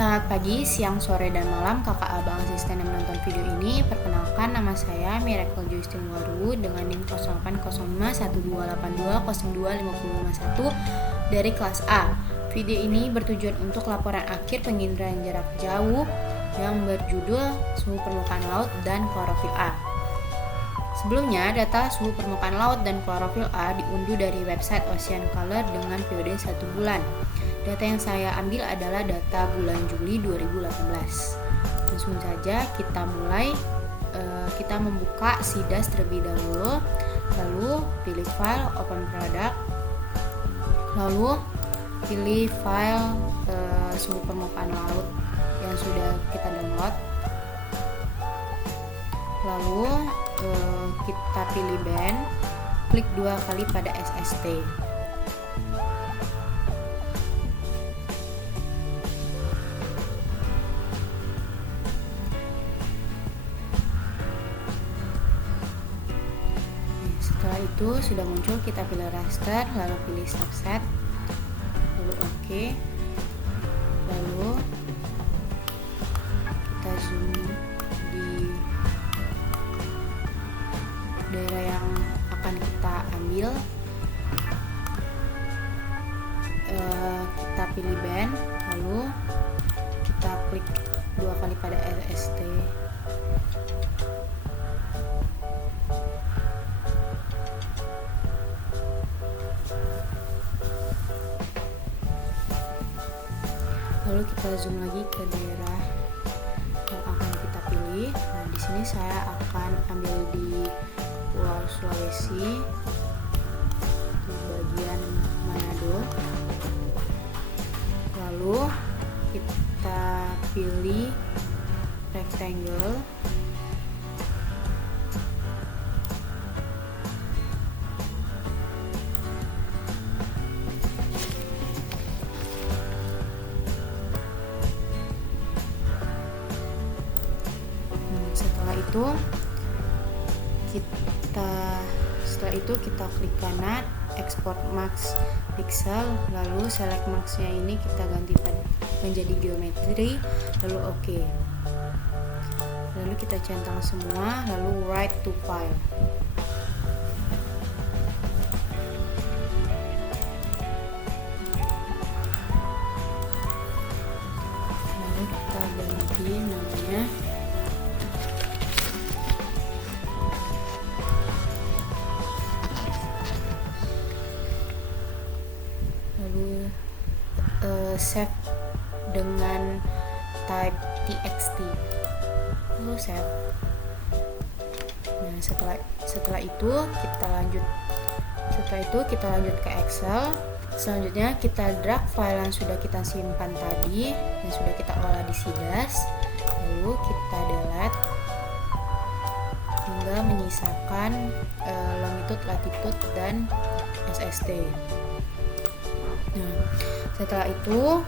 Selamat pagi, siang, sore, dan malam kakak abang asisten yang menonton video ini. Perkenalkan, nama saya Miracle Justin Waru dengan NIM 08051282025051 dari kelas A. Video ini bertujuan untuk laporan akhir penginderaan jarak jauh yang berjudul suhu permukaan laut dan klorofil A. Sebelumnya, data suhu permukaan laut dan klorofil A diunduh dari website Ocean Color dengan periode 1 bulan. Data yang saya ambil adalah data bulan Juli 2018. Langsung saja kita mulai. Kita membuka SIDAS terlebih dahulu, lalu pilih file, open product, lalu pilih file suhu permukaan laut yang sudah kita download, lalu kita pilih band, klik 2 kali pada SST. Setelah itu sudah muncul, kita pilih raster, lalu pilih subset, lalu OK, lalu kita zoom di daerah yang akan kita ambil. Kita pilih band, lalu kita klik 2 kali pada SST. Lalu kita zoom lagi ke daerah yang akan kita pilih. Nah, di sini saya akan ambil di Pulau Sulawesi, di bagian Manado. Lalu kita pilih rectangle. Setelah itu kita klik kanan, export max pixel, lalu select maxnya ini kita ganti menjadi geometri, lalu OK. Lalu kita centang semua, lalu write to file. Lalu kita ganti namanya. Save dengan type txt, lalu save. Nah, setelah itu kita lanjut ke Excel. Selanjutnya kita drag file yang sudah kita simpan tadi yang sudah kita olah di SIDAS, lalu kita delete hingga menyisakan longitude, latitude, dan SST. Nah, setelah itu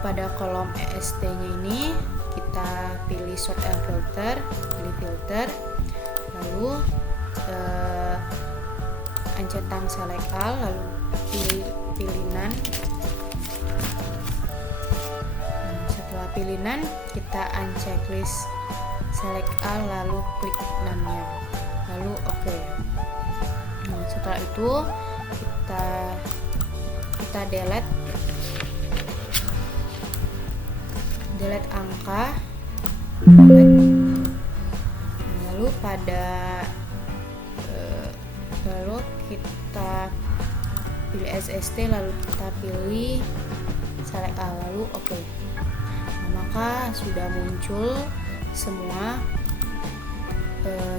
pada kolom EST-nya ini kita pilih sort and filter, pilih filter, lalu centang select all, lalu pilih none. Nah, setelah pilih none, kita unchecklist select all, lalu klik none-nya, lalu OK. Nah, setelah itu kita delete angka, lalu lalu kita pilih SST, lalu kita pilih select all, lalu OK. Nah, maka sudah muncul semua,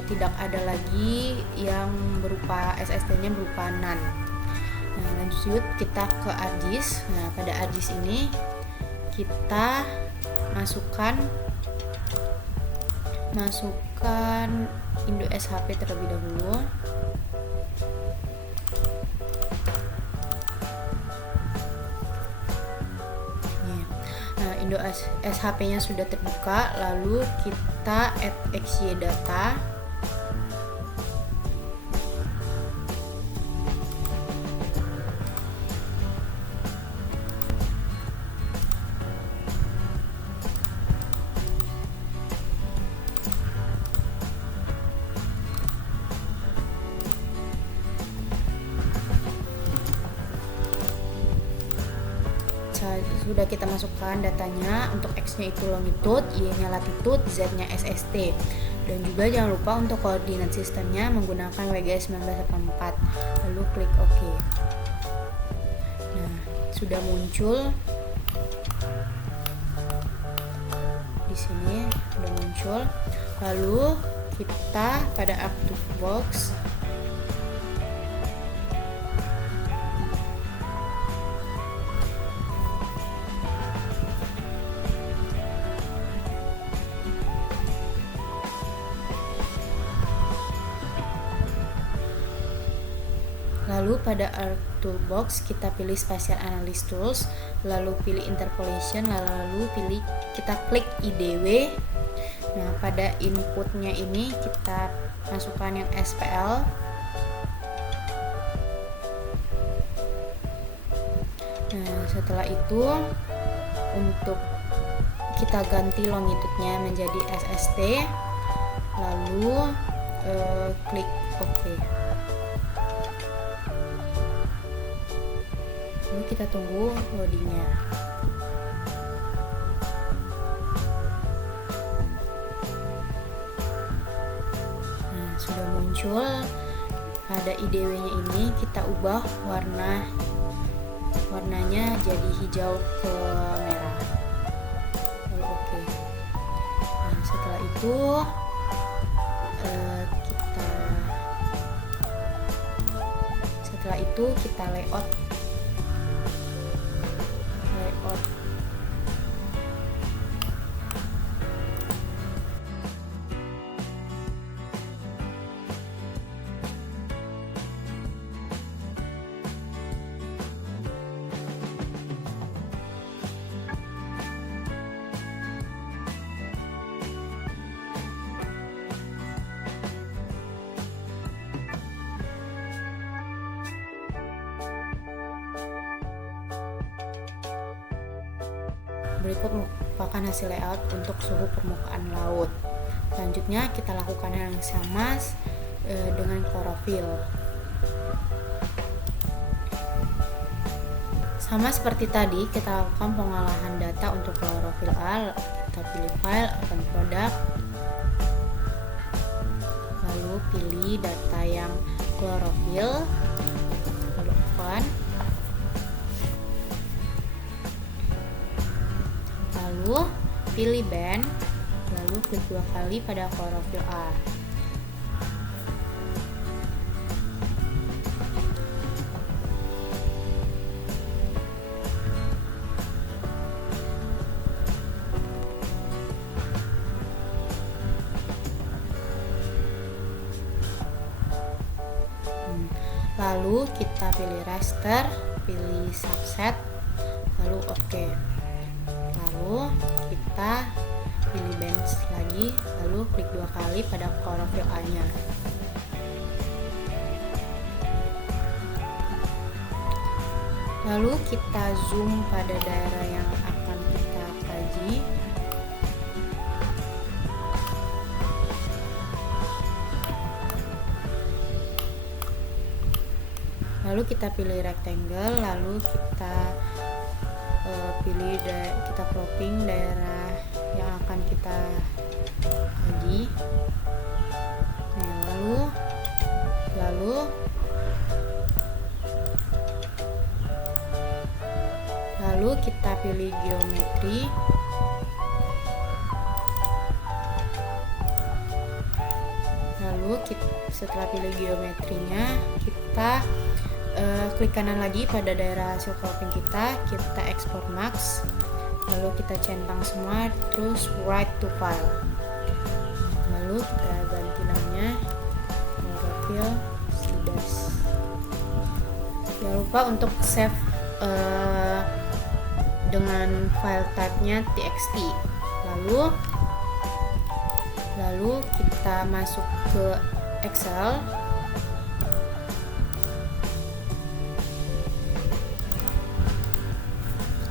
tidak ada lagi yang berupa SST-nya berupa none. Nah, lanjut kita ke ArcGIS. Nah, pada ArcGIS ini kita masukkan Indo SHP terlebih dahulu. Nah, Indo SHP-nya sudah terbuka, lalu kita add XY data. sudah kita masukkan datanya. Untuk X-nya itu longitude, Y-nya latitude, Z-nya SST. Dan juga jangan lupa untuk koordinat sistemnya menggunakan WGS 1984. Lalu klik OK. Nah, sudah muncul di sini, sudah muncul. Lalu kita pada ArcToolbox kita pilih Spatial Analysis Tools, lalu pilih Interpolation, lalu kita klik IDW. Nah, pada inputnya ini kita masukkan yang SPL. Nah, setelah itu untuk kita ganti longitude-nya menjadi SST, lalu klik OK. Lalu kita tunggu loadingnya. Nah, sudah muncul. Pada IDW-nya ini kita ubah warnanya jadi hijau ke merah. Lalu OK. Nah, setelah itu kita layout. Berikut merupakan hasil layout untuk suhu permukaan laut. Selanjutnya kita lakukan hal yang sama dengan klorofil. Sama seperti tadi, kita lakukan pengolahan data untuk klorofil A. Kita pilih file, open product, lalu pilih data yang klorofil, lalu open. Lalu pilih band, lalu klik 2 kali pada klorofil A. Lalu kita pilih raster, pilih subset, lalu OK. Lalu kita pilih bench lagi, lalu klik 2 kali pada klorofil A-nya. Lalu kita zoom pada daerah yang akan kita kaji. Lalu kita pilih rectangle, lalu kita kita cropping daerah yang akan kita kaji. Nah, lalu kita pilih geometri. Lalu setelah pilih geometrinya, kita klik kanan lagi pada daerah hasil cropping kita export max, lalu kita centang semua, terus write to file, lalu kita ganti namanya klorofil Sidas. Jangan lupa untuk save dengan file type-nya txt. Lalu kita masuk ke Excel.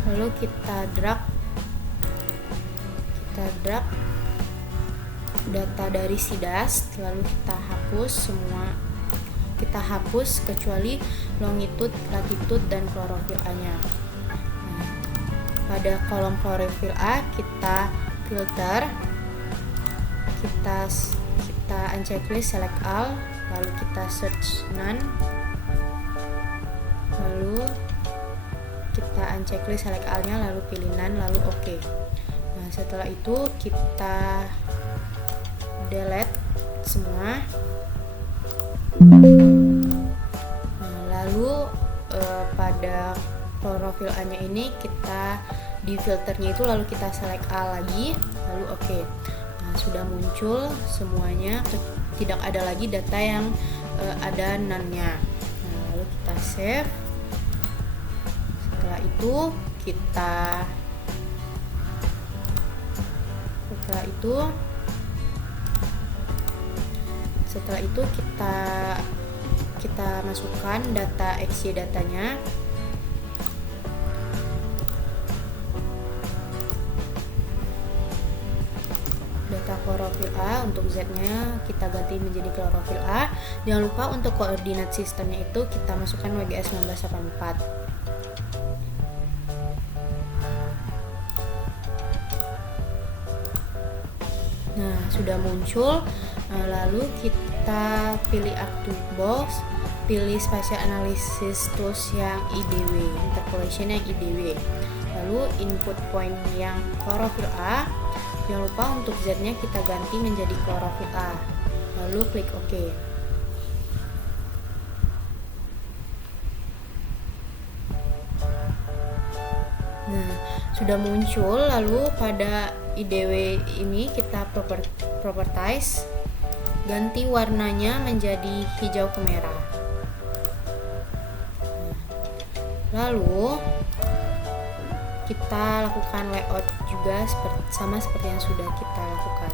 Lalu kita drag data dari Sidas, lalu kita hapus kecuali longitude, latitude, dan klorofil A-nya. Nah, pada kolom klorofil A kita filter, kita unchecklist select all, lalu kita search none, lalu kita unchecklist select all-nya, lalu pilih none, lalu oke. Nah, setelah itu kita delete semua. Nah, lalu pada klorofil A-nya ini kita di filternya itu lalu kita select A lagi, lalu oke. Nah, sudah muncul semuanya, tidak ada lagi data yang ada none-nya. Nah, lalu kita save. Setelah itu kita masukkan data XY datanya. Data klorofil A untuk Z-nya kita ganti menjadi klorofil A. Jangan lupa untuk koordinat sistemnya itu kita masukkan WGS 1984. Nah, sudah muncul. Lalu kita pilih Active Box, pilih Spatial Analysis Tools yang IDW, Interpolation yang IDW. Lalu input point yang klorofil A. Jangan lupa untuk Z-nya kita ganti menjadi klorofil A. Lalu klik OK. Nah, sudah muncul. Lalu pada IDW ini kita propertize, ganti warnanya menjadi hijau ke merah. Lalu kita lakukan layout juga sama seperti yang sudah kita lakukan.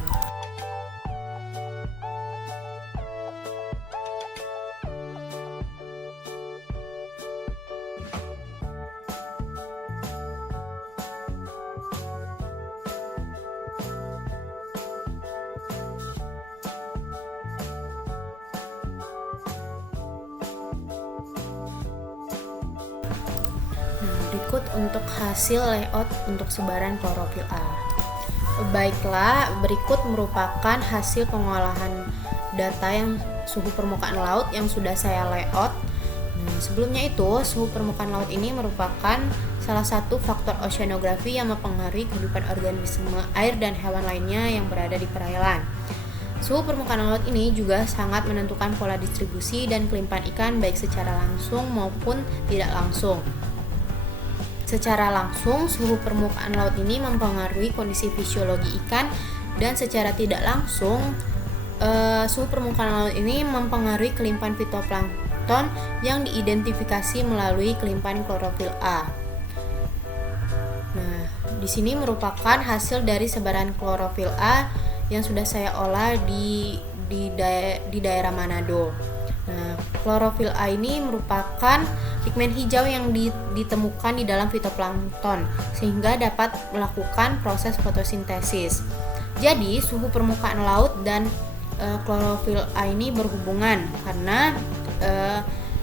Berikut untuk hasil layout untuk sebaran klorofil A. Baiklah, berikut merupakan hasil pengolahan data yang suhu permukaan laut yang sudah saya layout. Sebelumnya itu, suhu permukaan laut ini merupakan salah satu faktor oceanografi yang mempengaruhi kehidupan organisme air dan hewan lainnya yang berada di perairan. Suhu permukaan laut ini juga sangat menentukan pola distribusi dan kelimpahan ikan baik secara langsung maupun tidak langsung. Secara langsung, suhu permukaan laut ini mempengaruhi kondisi fisiologi ikan, dan secara tidak langsung, suhu permukaan laut ini mempengaruhi kelimpahan fitoplankton yang diidentifikasi melalui kelimpahan klorofil A. Nah, di sini merupakan hasil dari sebaran klorofil A yang sudah saya olah di daerah Manado. Nah, klorofil A ini merupakan pigmen hijau yang ditemukan di dalam fitoplankton sehingga dapat melakukan proses fotosintesis. Jadi, suhu permukaan laut dan klorofil A ini berhubungan karena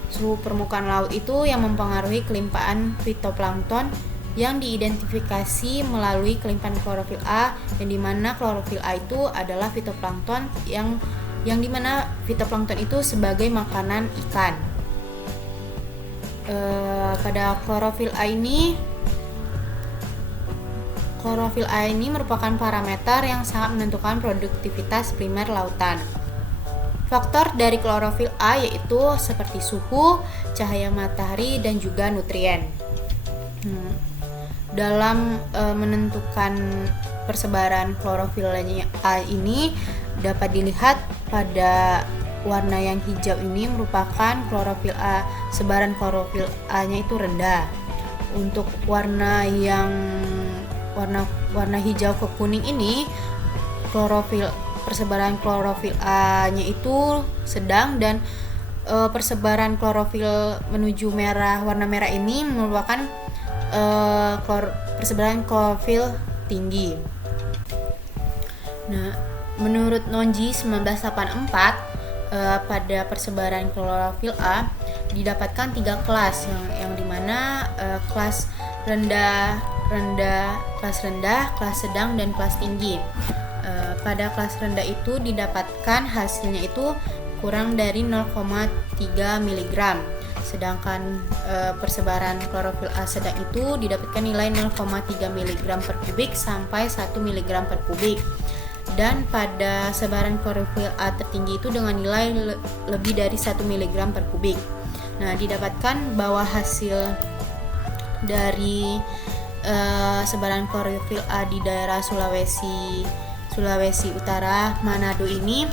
suhu permukaan laut itu yang mempengaruhi kelimpahan fitoplankton yang diidentifikasi melalui kelimpahan klorofil A, yang dimana klorofil A itu adalah fitoplankton yang dimana fitoplankton itu sebagai makanan ikan. Pada klorofil A ini merupakan parameter yang sangat menentukan produktivitas primer lautan. Faktor dari klorofil A yaitu seperti suhu, cahaya matahari, dan juga nutrien. Dalam menentukan persebaran klorofil A ini dapat dilihat pada warna yang hijau ini merupakan klorofil A, sebaran klorofil A-nya itu rendah. Untuk warna hijau ke kuning ini, persebaran klorofil A-nya itu sedang, dan persebaran klorofil menuju warna merah ini merupakan persebaran klorofil tinggi. Nah, menurut Nonji 1984, pada persebaran klorofil A didapatkan 3 kelas yang dimana kelas rendah rendah, kelas sedang, dan kelas tinggi. Pada kelas rendah itu didapatkan hasilnya itu kurang dari 0,3 mg. Sedangkan persebaran klorofil A sedang itu didapatkan nilai 0,3 mg per kubik sampai 1 mg per kubik. Dan pada sebaran klorofil A tertinggi itu dengan nilai lebih dari 1 mg per kubik. Nah, didapatkan bahwa hasil dari sebaran klorofil A di daerah Sulawesi Utara, Manado ini,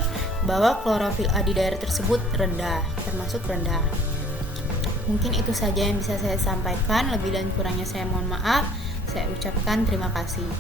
bahwa klorofil A di daerah tersebut rendah, termasuk rendah. Mungkin itu saja yang bisa saya sampaikan, lebih dan kurangnya saya mohon maaf. Saya ucapkan terima kasih.